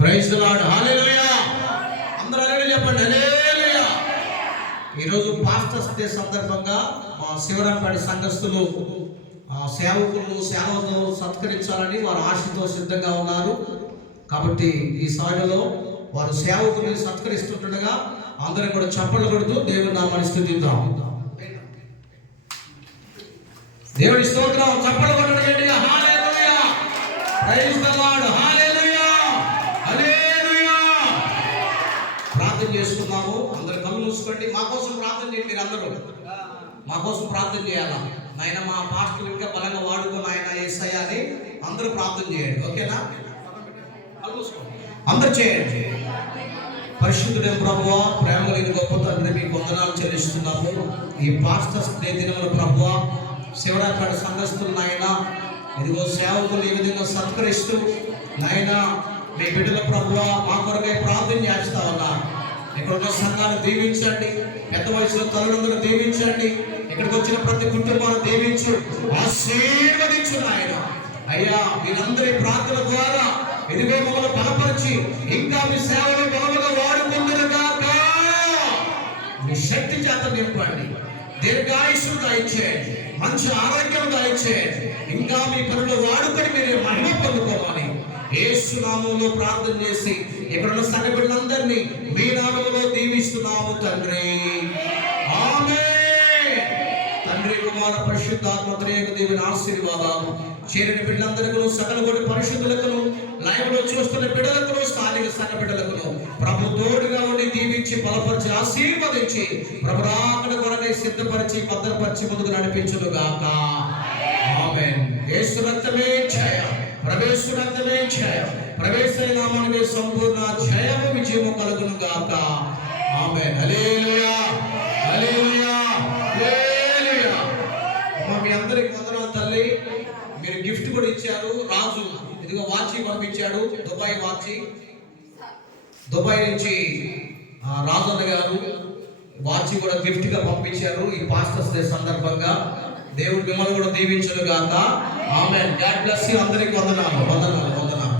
Praise lord హల్లెలూయా అందరూ అలే చెప్పండి. ఈరోజు పాస్టర్స్ డే సందర్భంగా మా శివరాంపేట సంఘస్థులు సేవకులు సేవతో సత్కరించాలని వారు ఆశతో సిద్ధంగా ఉన్నారు. కాబట్టి ఈ సమయంలో వారు సేవకుని సత్కరిస్తుండగా అందరం కూడా చప్పట్లు కొడుతూ దేవుని నామాన్ని స్థుతిద్దాం. దేవుడి స్తోత్రం. చప్పట్లు కొట్టడం గట్టిగా. హల్లెలూయా ప్రైజ్ ద లార్డ్ ప్రార్థన చేసుకున్నాము అందరు కళ్ళు మూసుకోండి. మా కోసం ప్రార్థన చేయండి మీరు అందరూ మా కోసం ప్రార్థన చేయాలా? నాయన మా పాస్టర్ ఇంకా బలంగా వాడుకో నాయన ఏసయ్య అని అందరూ ప్రార్థన చేయండి. ఓకేనా? అందరు చేయండి. పరిశుద్ధుడే ప్రభువ ప్రేమ లేని గొప్ప తండ్రి మీకు వందనాలు చెల్లిస్తున్నాము. ఈ పాస్టర్ స్నేహితుల దినముల ప్రభువ శివరాపేట సంఘస్థులు నాయన ఇదిగో సేవకులు ఈ విధంగా సత్కరిస్తూ నాయన మీ బిడ్డల ప్రభువ మా కొరకై ప్రార్థన చేస్తా ఉన్నా ఇక్కడ ఉన్న సంఘాన్ని దీవించండి. పెద్ద వయసులో తల్లిదండ్రులు దీవించండి. ఇక్కడికి వచ్చిన ప్రతి కుటుంబాన్ని దీవించు. ఆశీర్వదించు ఆయన అయ్యా మీరందరి ప్రార్థన ద్వారా ఎదిగే మమ్మల్ని బలపరిచి ఇంకా మీ సేవలు బలముగా వాడుకుందరుగాక మీ శక్తి చేత నింపండి. దీర్ఘాయుషు దయచేయండి. మంచి ఆరోగ్యం దయచేయండి. ఇంకా మీ పనులు వాడుకొని మీరు మహిమ పొందుకోవాలి. యేసు ప్రార్థన చేసి ఇక్కడ ఉన్న సంఘ బిడ్డలందరినీ మీ నామ దీవిస్తున్నాము తండ్రి. తండ్రి కుమార పరిశుద్ధాత్మ త్రేక దేవుని ఆశీర్వాదాలు. చేరిన బిడ్డలందరికీ సకల కొడి పరిశుద్ధులకు లైవ్లో చూస్తున్న బిడ్డలకు స్థానిక సంఘ బిడ్డలకు ప్రభు తోడుగా ఉండి దీవించి బలపరిచి ఆశీర్వదించి ప్రభు రాకడ కొరకై సిద్ధపరిచి భద్రపరిచి ముందుకు నడిపించును గాక ఆమేన్. యేసు రక్తమే జయ ప్రవేశు రక్తమే జయ ప్రవేశ నామానికి సంపూర్ణ జయము విజయము కలుగును గాక మీ అందరికి వందనాలు తల్లి. మీరు గిఫ్ట్ కూడా ఇచ్చారు. రాజు ఇదిగో వాచి పంపించాడు దుబాయ్ వాచి. దుబాయ్ నుంచి రాజన్న గారు వాచి కూడా గిఫ్ట్గా పంపించారు ఈ పాస్టర్స్ డే సందర్భంగా. దేవుడు మిమ్మల్ని కూడా దీవించను గాక ఆమె గాడ్ బ్లెస్ యు. అందరికి వందనాలు. వందనాలు.